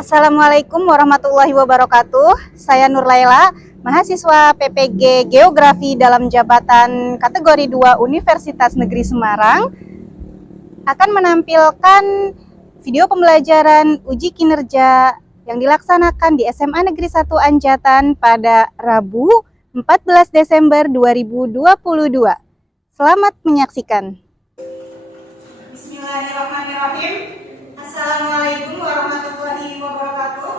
Assalamualaikum warahmatullahi wabarakatuh. Saya Nur Laila, mahasiswa PPG Geografi dalam jabatan kategori 2 Universitas Negeri Semarang, akan menampilkan video pembelajaran uji kinerja yang dilaksanakan di SMA Negeri 1 Anjatan pada Rabu 14 Desember 2022. Selamat menyaksikan. Bismillahirrahmanirrahim. Assalamualaikum warahmatullahi wabarakatuh.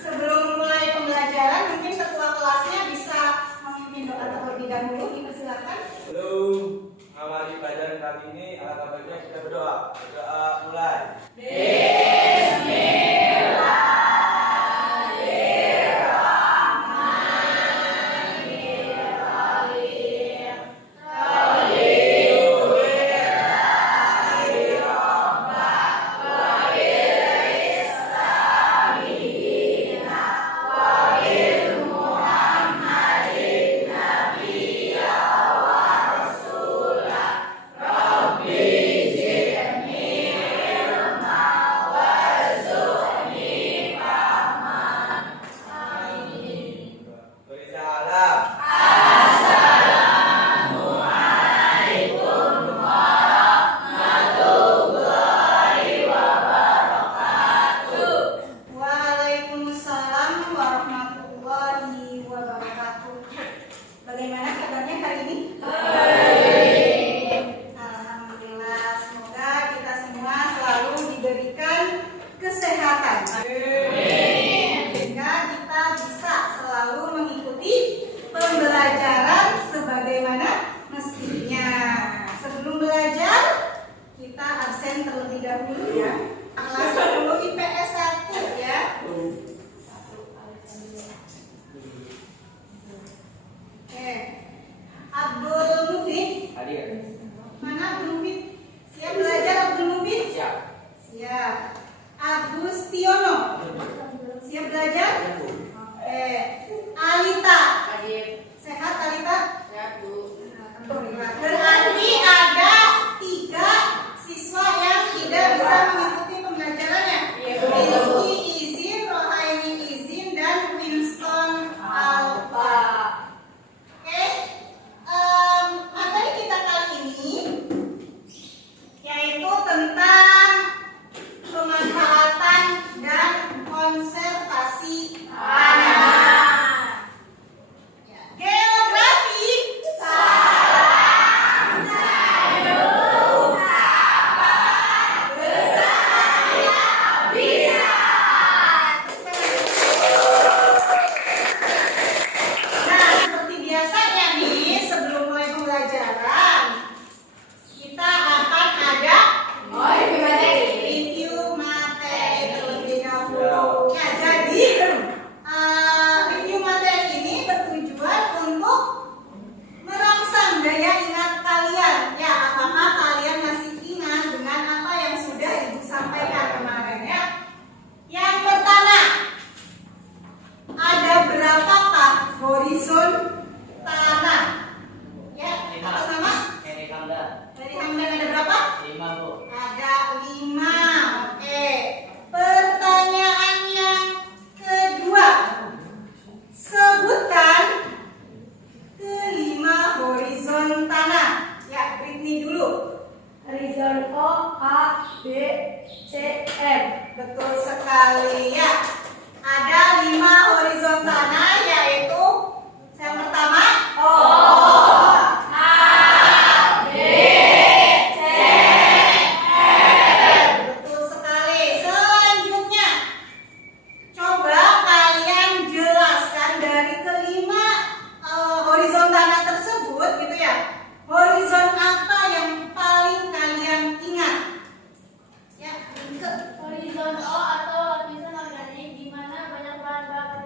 Sebelum mulai pembelajaran, mungkin ketua kelasnya bisa memimpin doa terlebih dahulu. Dipersilakan. Sebelum awali pelajaran kali ini, alangkah baiknya kita berdoa. Berdoa mulai. Waalaikumsalam warahmatullahi wabarakatuh. Bagaimana kabarnya hari ini? Alhamdulillah, semoga kita semua selalu diberikan kesehatan. Sehingga kita bisa selalu mengikuti pembelajaran sebagaimana mestinya. Sebelum belajar, kita absen terlebih dahulu ya. Kelas 10 IPS 1 ya. Oke. Abdul Mufid. Hadir. Mana Abdul Mufid? Siap belajar Abdul Mufid? Siap. Siap. Agustiono. Siap belajar? Oke. Alita. Hadir. Sehat Alita? Sehat, Bu. Alhamdulillah. Berarti ada 3 siswa yang tidak bisa mengikuti pembelajarannya. Rizky izin, Rohaini izin, dan Winston Alfa. Oke. Materi kita kali ini yaitu tentang pemanfaatan dan konservasi tanah. Ya. Geografi. Nah, seperti biasanya nih, sebelum mulai pembelajaran, kita akan ada review materi terlebih dahulu. Ya, jadi review materi ini bertujuan untuk merangsang daya ingat kalian. Ya, apakah kalian masih ingat dengan apa yang sudah Ibu sampaikan kemarin ya? Yang pertama, ada berapakah horizon tanah? Ya, atas nama? Ini Hamdan. Dari Hamdan ada berapa? 5, Bu. Ada 5. Oke. Pertanyaan yang kedua. Sebutkan kelima horizon tanah. Ya, Britney dulu. Horizon O, A, B, C, M. Betul sekali ya. Ada 5 horizon tanah, yaitu yang pertama O, A, B, C, M. Betul sekali. Selanjutnya, coba kalian jelaskan dari kelima horizon tanah tersebut, gitu ya. Horizon apa yang paling kalian ingat? Ya, ke Horizon O atau lapisan organik di mana banyak bahan bakar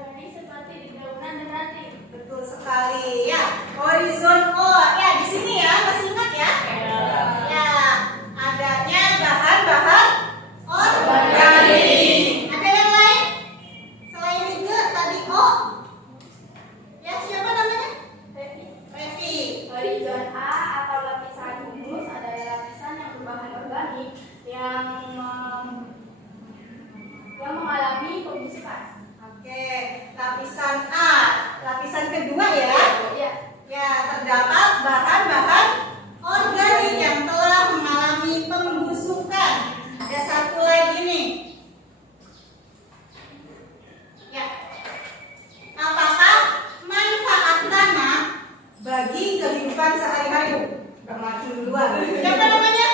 Siapa namanya?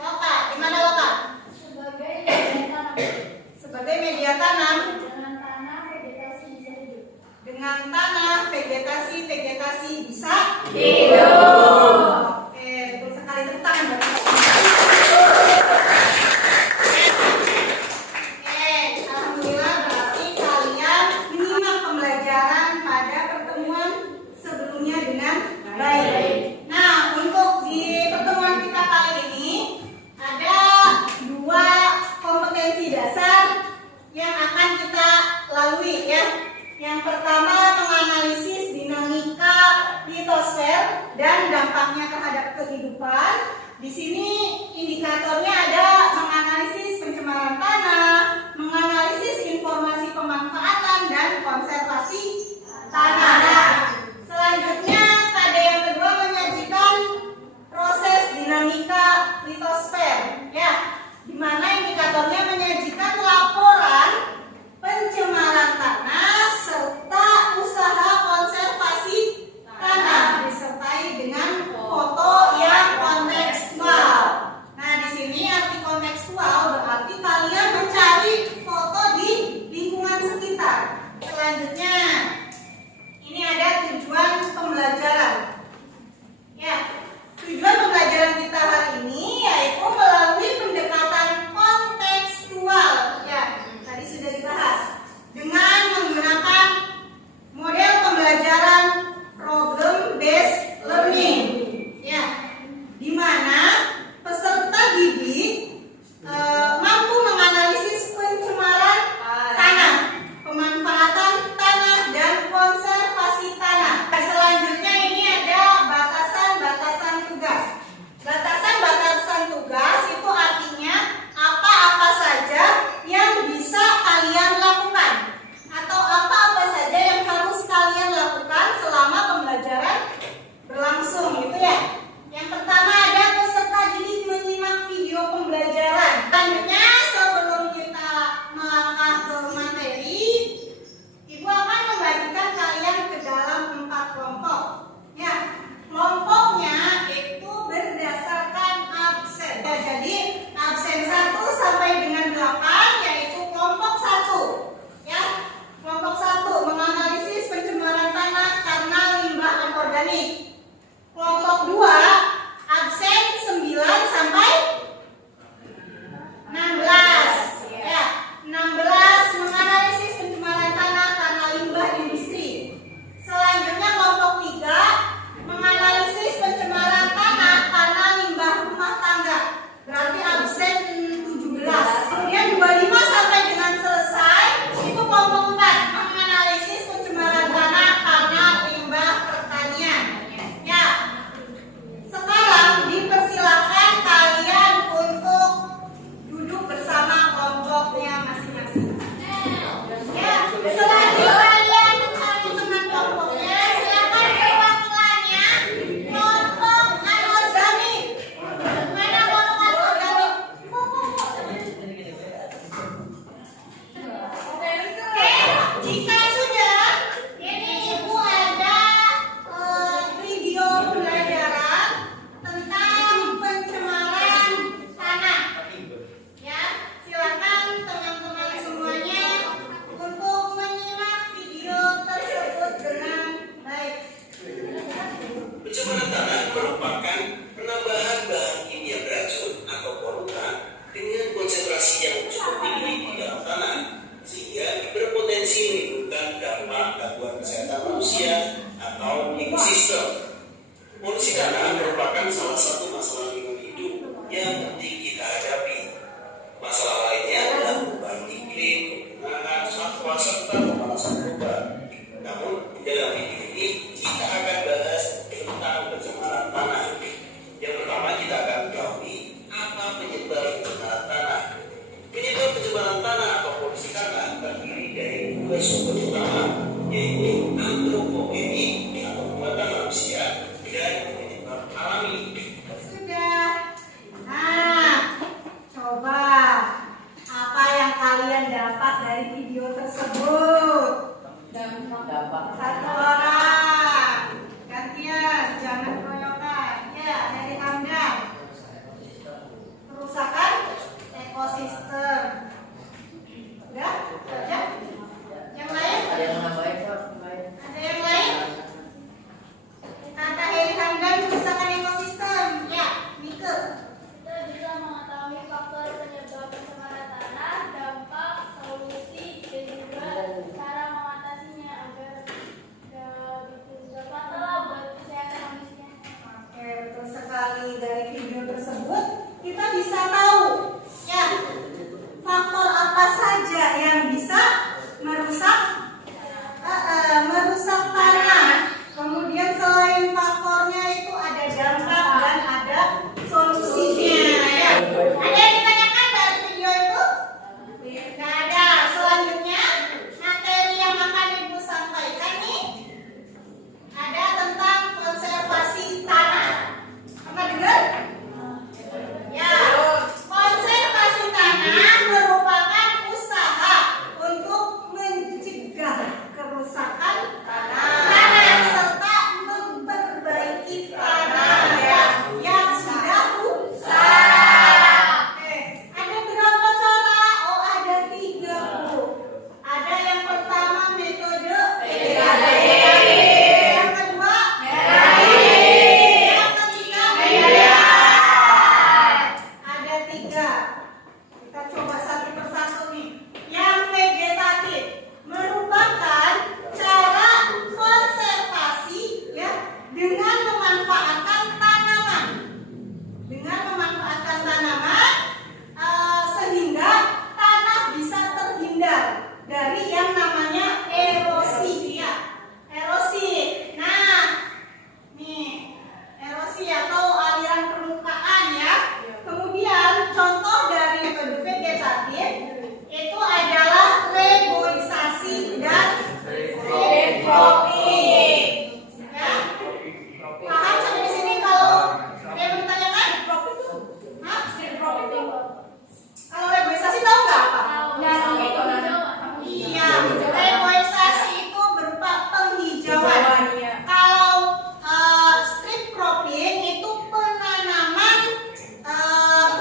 Loka. Di mana Loka? Sebagai media tanam. Dengan tanah vegetasi bisa hidup. Oke, betul sekali, tepuk tangan buat kita. Oke, alhamdulillah berarti kalian menyimak pembelajaran pada pertemuan sebelumnya dengan baik. Nah, untuk di pertemuan kita kali ini ada 2 kompetensi dasar yang akan kita lalui ya. Yang pertama menganalisis dinamika litosfer dan dampaknya terhadap kehidupan. Di sini indikatornya ada menganalisis pencemaran tanah, menganalisis informasi pemanfaatan dan konservasi tanah. Selanjutnya pada yang kedua menyajikan proses dinamika litosfer ya, di mana indikatornya menyajikan laporan pencemaran tanah serta usaha konservasi tanah disertai dengan foto yang kontekstual. kita bisa tahu ya faktor apa saja yang bisa merusak tanah. Kemudian selain faktornya itu ada dampak dan ada solusinya. Ya. Ada yang ditanyakan dari video itu? Tidak ada. Selanjutnya materi yang akan Ibu sampaikan nih ada tentang konservasi tanah. Pernah dengar? Ya, konservasi tanah merupakan usaha untuk mencegah kerusakan tanah serta memperbaiki tanah yang sudah rusak. Ada berapa cara? Oh, ada 30. Ada yang pertama metode PDKT. Yang kedua yang ketiga ada 3. Kita coba satu persatu nih. Yang vegetatif merupakan cara konservasi ya dengan memanfaatkan tanaman. Sehingga tanah bisa terhindar dari yang namanya erosi ya. Erosi. Nah, nih erosi atau aliran permukaan ya. Kemudian contoh dari metode vegetatif itu adalah reboisasi dan recropping. Ya. Paham sampai sini kalau ada yang ditanyakan? Hah? Kalau reboisasi tahu nggak apa? Iya, reboisasi itu berupa penghijauan. Kalau strip cropping itu penanaman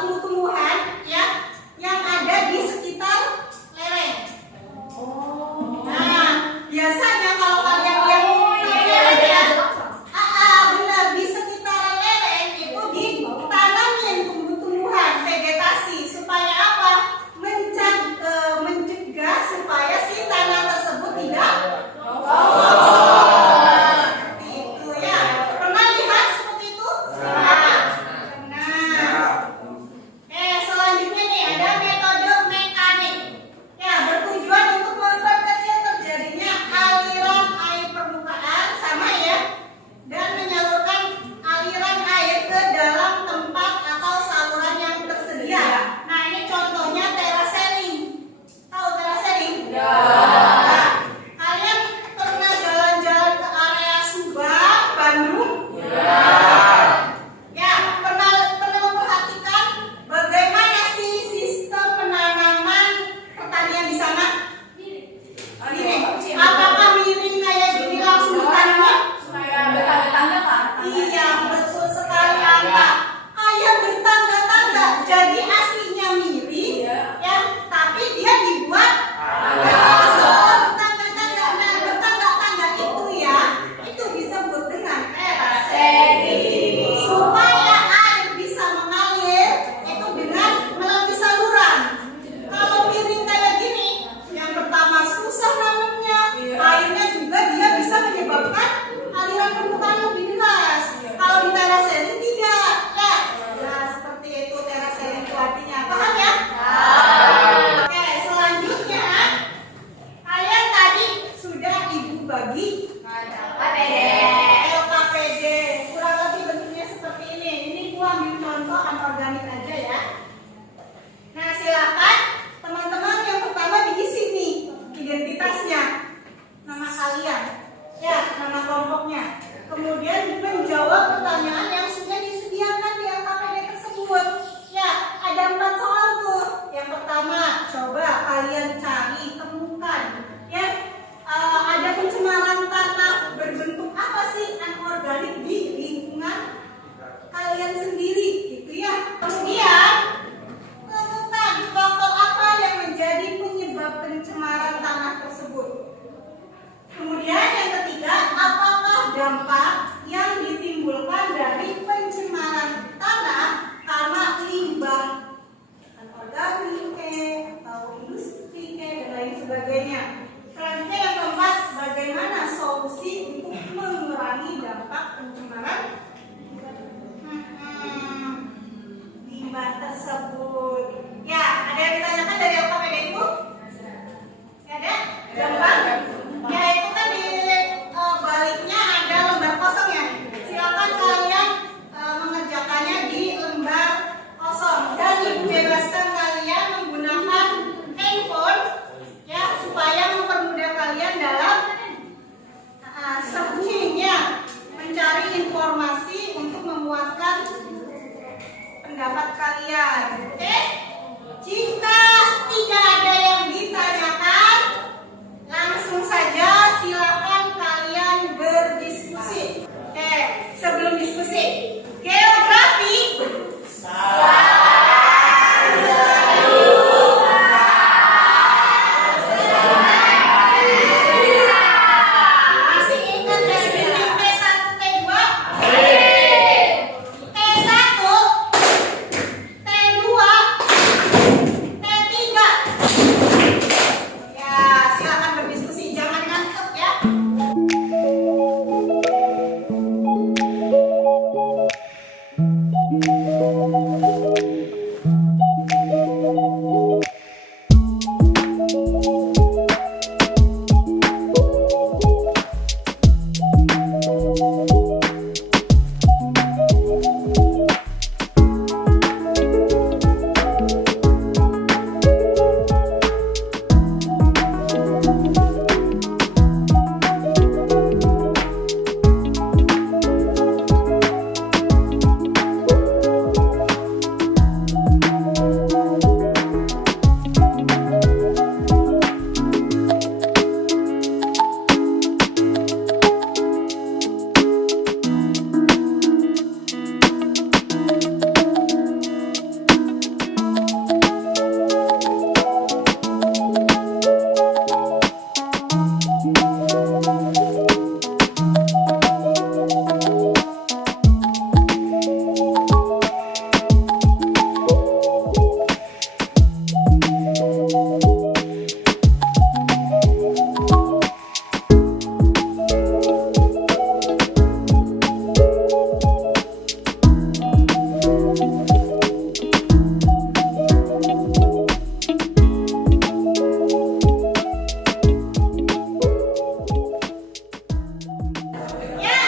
tumbuh-tumbuhan ya yang ada di sekitar lereng. Nah, biasanya kalau kalian lihat ya, benar di sekitar lereng itu ditanamin tumbuh-tumbuhan vegetasi supaya apa? Mencegah supaya si tanah tersebut tidak seperti itu ya. Pernah lihat seperti itu? Pernah. Selanjutnya nih ada metode mekanik. Ya, bertujuan untuk memperkecil terjadinya aliran air permukaan sama ya dan menyalurkan aliran air ke dalam tempat atau saluran yang tersedia. Nah, ini contohnya terasering. Tahu terasering? Ya. Kalian pernah jalan-jalan ke area Subang, Bandung? Ya, pernah memperhatikan bagaimana sih sistem penanaman pertanian di sana? Miring. Apakah miring kayak gini langsung ditanam? Iya, betul sekali Anta. Kayak bertangga-tangga. Jadi aslinya miring, ya, tapi dia dibuat bertangga-tangga. Nah, bertangga-tangga itu ya, itu disebut dengan terasering. Supaya air bisa mengalir itu dengan melalui saluran. Kalau miring kayak gini, yang pertama susah nanamnya, airnya juga dia bisa menyebabkan aliran permukaan lebih deras. Kalau di terasering tidak, ya. Nah, seperti itu terasering itu artinya. Paham ya? Oke, selanjutnya kalian tadi sudah Ibu bagi LKPD. Kurang lebih bentuknya seperti ini. Ini gua ambil contoh anorganik aja ya. Nah, silakan teman-teman yang pertama diisi nih identitasnya, nama kalian, ya, nama kelompoknya. Kemudian menjawab pertanyaan yang sudah disediakan di LKPD tersebut. Ya, ada 4 soal tuh. Yang pertama, coba kalian cari, temukan, ya, ada pencemaran tanah berbentuk apa sih anorganik di lingkungan kalian sendiri, gitu ya. Kemudian kalian. Oke? Jika tidak ada yang ditanyakan, langsung saja silakan kalian berdiskusi. Oke, sebelum diskusi, geografi. Masih ingat restriksi T1, T2? T1, T2, T3. Ya, silakan berdiskusi, jangan ngantuk ya. Ya,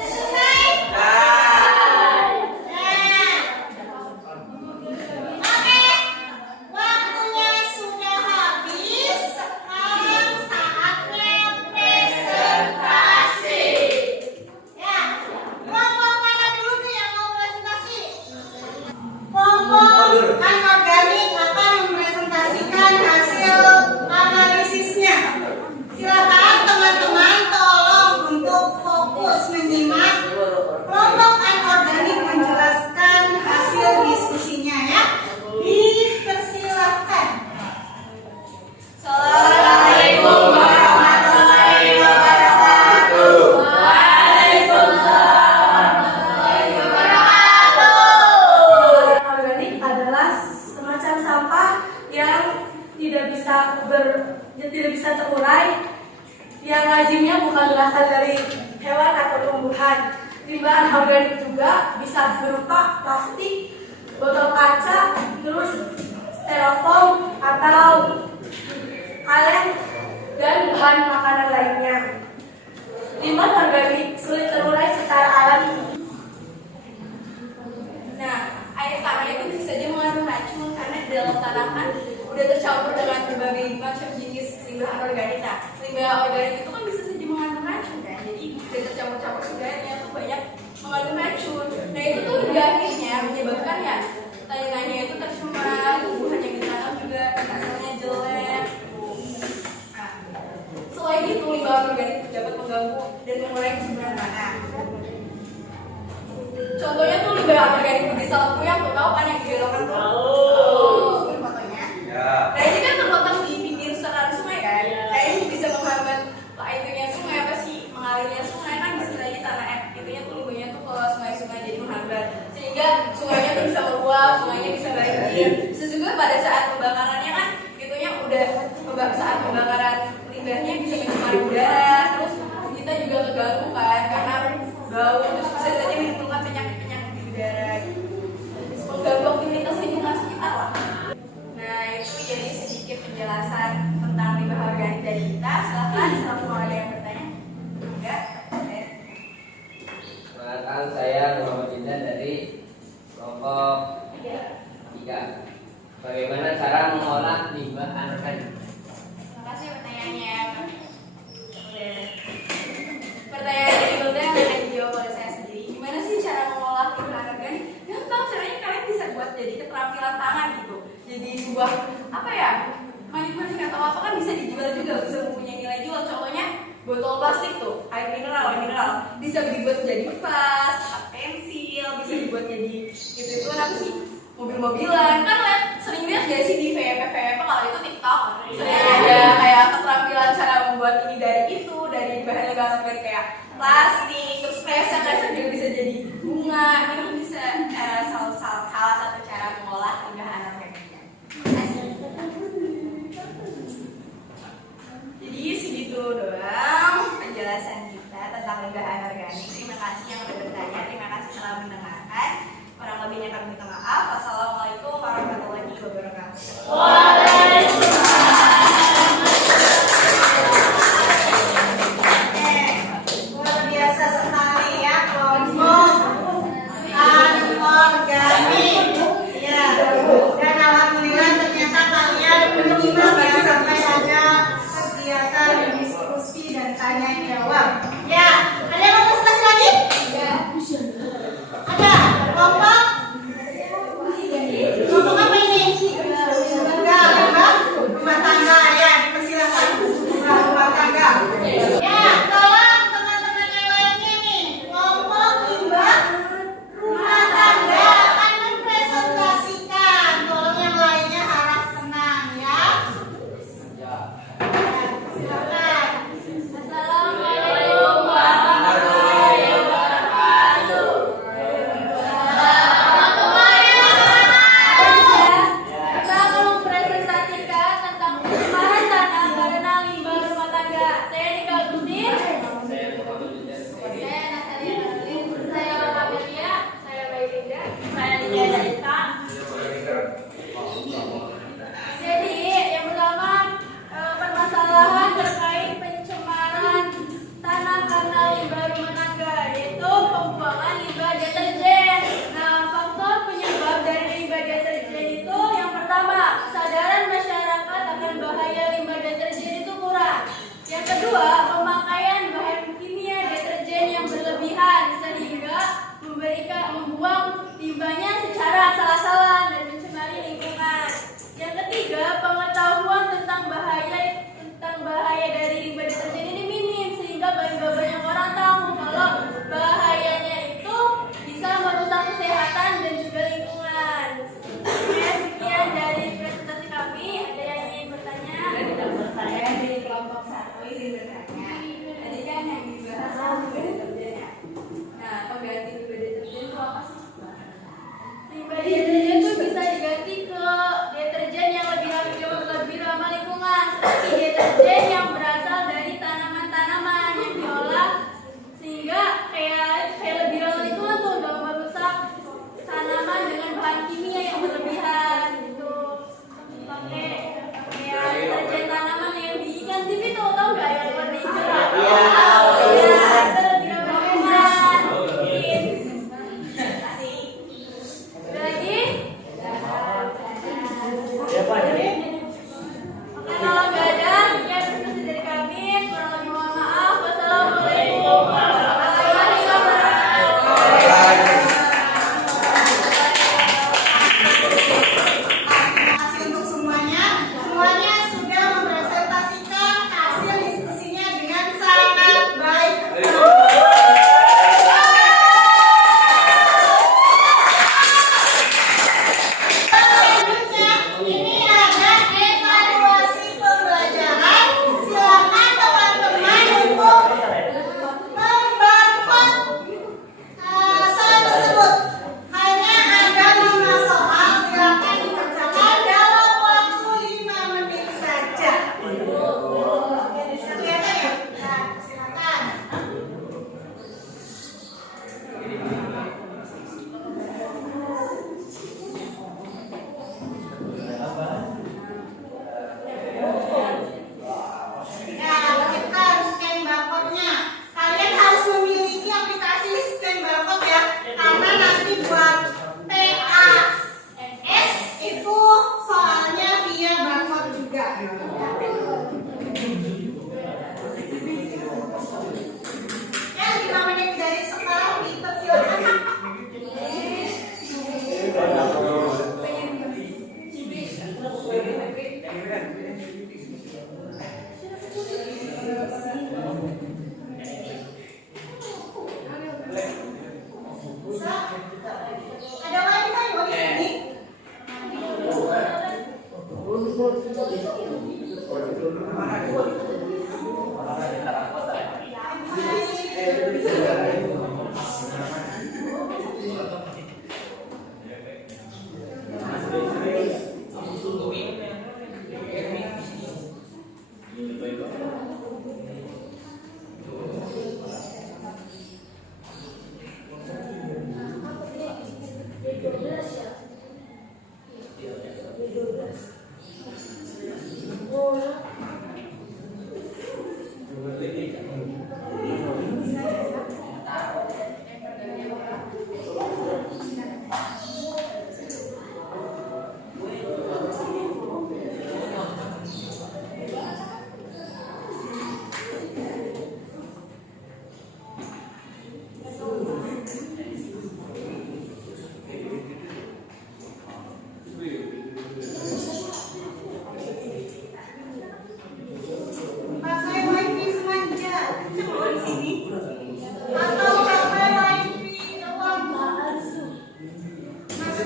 selesai. Oke, waktunya sudah habis. Sekarang saatnya presentasi. Ya, kelompok mana dulu nih yang mau presentasi? Kelompok anorganik akan mempresentasikan hasil analisisnya. Silakan teman-teman tolong untuk fokus menyimak. Kelompok anorganik menjelaskan hasil diskusinya ya. Dipersilakan. Assalamualaikum warahmatullahi wabarakatuh. Waalaikumsalam warahmatullahi wabarakatuh. Organik adalah semacam sampah yang tidak bisa terurai, yang lazimnya bukan berasal dari hewan atau tumbuhan. Limbah organik juga bisa berupa plastik, botol kaca, terus styrofoam atau kaleng dan bahan makanan lainnya. Limbah organik sulit terurai secara alami. Nah, air tanah itu bisa saja mengandung racun karena di dalam tanah kan udah tercampur dengan berbagai macam jenis limbah anorganik. Nah, limbah organik itu kan bisa saja mengandung racun kan, jadi udah tercampur-campur segalanya tuh banyak mengandung racun. Nah, itu tuh hingga akhirnya menyebabkan ya tanahnya itu tercemar, tumbuhan yang ditanam juga hasilnya jelek. Nah, selain itu limbah organik dapat mengganggu dan mengurangi kesuburan tanah. Contohnya tuh limbah anorganik berbisa lempuyan, tuh tahu kan yang dibelokan tuh? Ini fotonya. Ya. Nah ini kan terletak di pinggir setelan sungai kan? Nah ini bisa menghambat itunya sungai apa sih? Mengalirnya sungai kan bisa saja tanah itunya tuh limbahnya tuh ke sungai-sungai jadi menghambat sehingga sungainya tuh bisa meluap, sungainya bisa banjir. Bisa juga pada saat pembakarannya kan itunya udah saat pembakaran limbahnya bisa mencemari udara, terus kita juga keganggu kan karena bau, terus bisa saja menimbulkan penyakit-penyakit di udara gitu. Mengganggu aktivitas lingkungan sekitar lah. Nah itu jadi sedikit penjelasan tentang limbah organik dari kita. Silakan kalau mau ada yang bertanya. Enggak? Perkenalkan saya Muhammad Jindan dari kelompok 3. Bagaimana cara mengolah limbah anorganik? Terima kasih pertanyaannya. Pertanyaan berikutnya akan dijawab oleh saya sendiri. Gimana sih cara mengolah limbah anorganik? Gampang, caranya kalian bisa buat buat jadi keterampilan tangan gitu. Jadi sebuah apa ya, manik-manik atau apa kan bisa dijual juga, bisa mempunyai nilai jual. Contohnya botol plastik tuh, air mineral bisa dibuat jadi vas, pensil, bisa dibuat jadi gitu apa sih, mobil-mobilan. Kan sering lihat gak sih di VP kalau itu TikTok sering ada kayak keterampilan cara membuat ini dari itu, dari bahan-bahan dari kayak plastik, terus kresek juga bisa jadi bunga. Ini bisa salah satu cara mengolah limbah anorganiknya. Jadi segitu doang penjelasan kita tentang limbah anorganik. Terima kasih yang sudah bertanya, terima kasih telah mendengarkan. Kurang lebihnya kami minta maaf. Wassalamualaikum warahmatullahi wabarakatuh. Luar biasa sekali ya kelompok anorganik. Ya, dan alhamdulillah ternyata kalian menyimak ya sampai ada kegiatan diskusi dan tanya jawab. Ya, ada yang mau diskusi lagi? Ada kelompok? Kelompok apa ini? Enggak.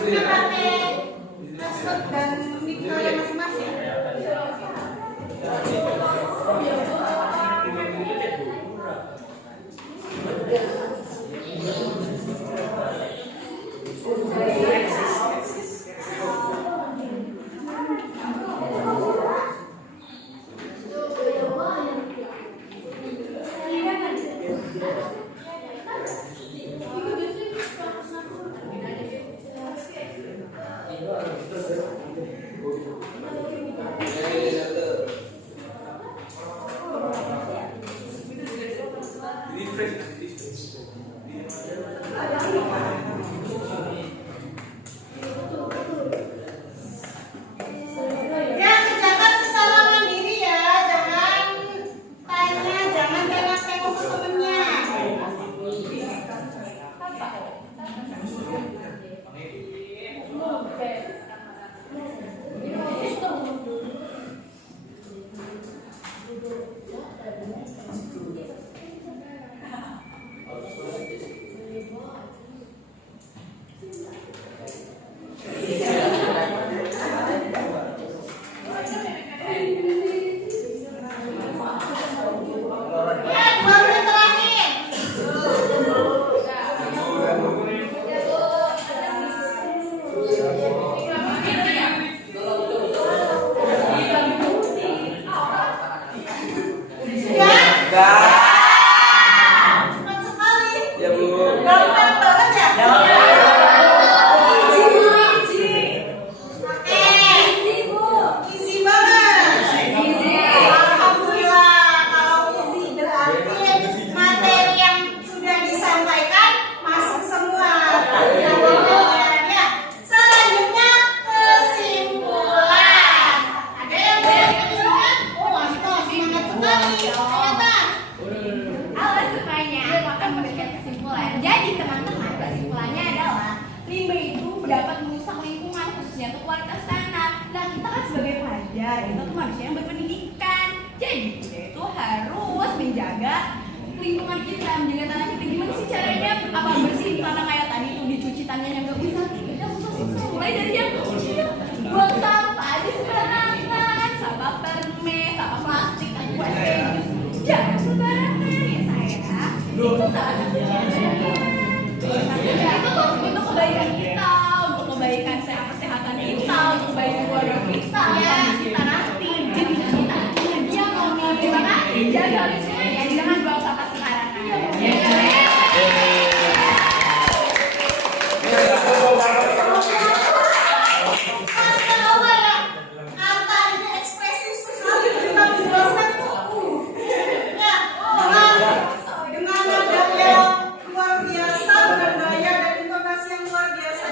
Kita pakai password dan nick kalian masing-masing. Ya, kerjakan secara mandiri ya, jangan tanya, jangan tengok-tengok ke temennya. Ya, 2 menit terakhir. Ya, cepat sekali. Ya Bu. Gampang banget ya. Easy banget. Alhamdulillah, kalau easy berarti materi yang sudah disampaikan masuk semua. Ya. Selanjutnya kesimpulan. Ada yang mau kesimpulan? Oh, masih semangat sekali. Ternyata. Halo semuanya, aku akan memberikan kesimpulan. Jadi teman-teman, kesimpulannya adalah limbah itu dapat merusak lingkungan, khususnya untuk kualitas tanah. Nah, kita kan sebagai pelajar, kita tuh manusia yang berpendidikan. Jadi kita itu harus menjaga lingkungan kita, menjaga tanah kita. Gimana sih caranya? Apa bersihin tanah kayak tadi tuh dicuci tangannya nggak bisa? Tidak susah. Mulai dari yang kecil, buang sampah di sembarangan, sampah permen, sampah plastik, aqua jangan sembarangan ya saya. Itu salah satu caranya. Itu tuh untuk kebaikan kita, untuk kebaikan kesehatan kita, untuk kebaikan keluarga kita, kita nanti. Jadi kita dia mau terima kasih, jaga lingkungan ya, jangan buang sampah sembarangan. Kata awal ya, kata ini ekspresif sekali kita menjelaskan itu. Ya, dengan nada yang luar biasa, dengan daya dan intonasi yang luar biasa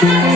kasih.